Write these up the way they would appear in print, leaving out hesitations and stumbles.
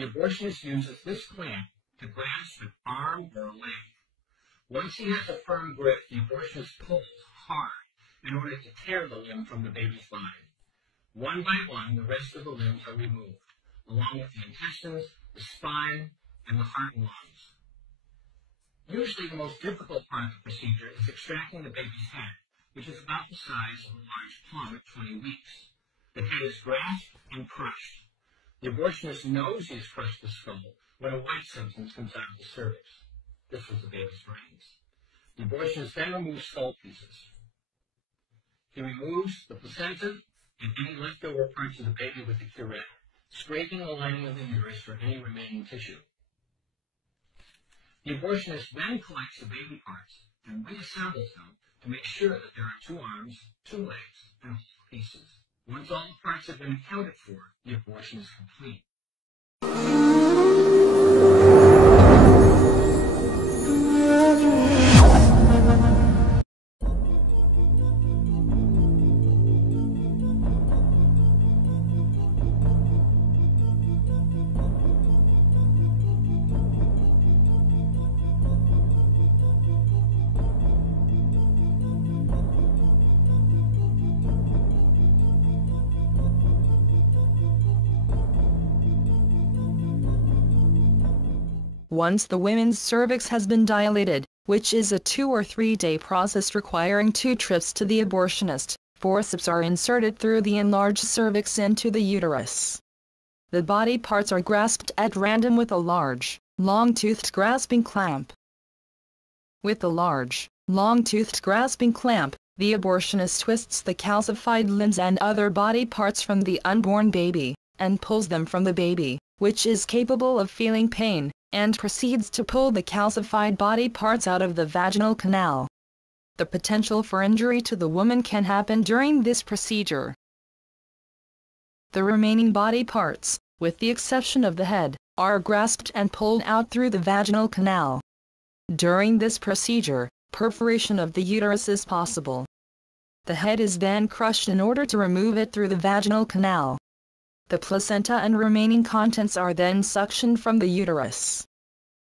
The abortionist uses this clamp to grasp an arm or a leg. Once he has a firm grip, the abortionist pulls hard in order to tear the limb from the baby's body. One by one, the rest of the limbs are removed, along with the intestines, the spine, and the heart and lungs. Usually the most difficult part of the procedure is extracting the baby's head, which is about the size of a large plum at 20 weeks. The head is grasped and crushed. The abortionist knows he has crushed the skull when a white substance comes out of the cervix. This was the baby's brains. The abortionist then removes skull pieces. He removes the placenta and any leftover parts of the baby with the curette, scraping the lining of the uterus for any remaining tissue. The abortionist then collects the baby parts and reassembles them to make sure that there are 2 arms, 2 legs, and whole pieces. Once all the parts have been accounted for, the abortion is complete. Once the woman's cervix has been dilated, which is a 2 or 3 day process requiring 2 trips to the abortionist, forceps are inserted through the enlarged cervix into the uterus. The body parts are grasped at random with a large, long-toothed grasping clamp. With the large, long-toothed grasping clamp, the abortionist twists the calcified limbs and other body parts from the unborn baby, and pulls them from the baby, which is capable of feeling pain, and proceeds to pull the calcified body parts out of the vaginal canal. The potential for injury to the woman can happen during this procedure. The remaining body parts, with the exception of the head, are grasped and pulled out through the vaginal canal. During this procedure, perforation of the uterus is possible. The head is then crushed in order to remove it through the vaginal canal. The placenta and remaining contents are then suctioned from the uterus.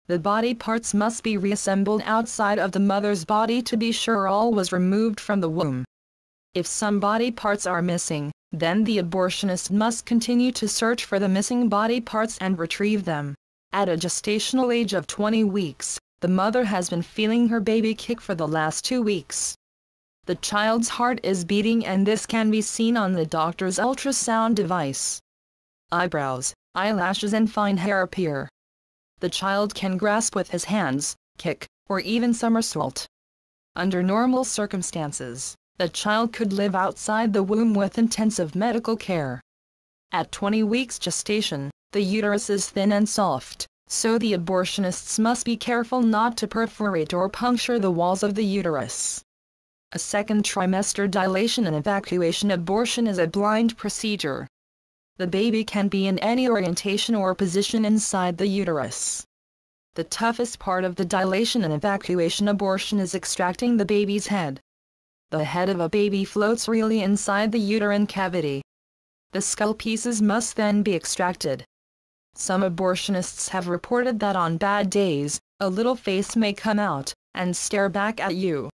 The body parts must be reassembled outside of the mother's body to be sure all was removed from the womb. If some body parts are missing, then the abortionist must continue to search for the missing body parts and retrieve them. At a gestational age of 20 weeks, the mother has been feeling her baby kick for the last 2 weeks. The child's heart is beating, and this can be seen on the doctor's ultrasound device. Eyebrows, eyelashes and fine hair appear. The child can grasp with his hands, kick, or even somersault. Under normal circumstances, the child could live outside the womb with intensive medical care. At 20 weeks gestation, the uterus is thin and soft, so the abortionists must be careful not to perforate or puncture the walls of the uterus. A second trimester dilation and evacuation abortion is a blind procedure. The baby can be in any orientation or position inside the uterus. The toughest part of the dilation and evacuation abortion is extracting the baby's head. The head of a baby floats freely inside the uterine cavity. The skull pieces must then be extracted. Some abortionists have reported that on bad days, a little face may come out and stare back at you.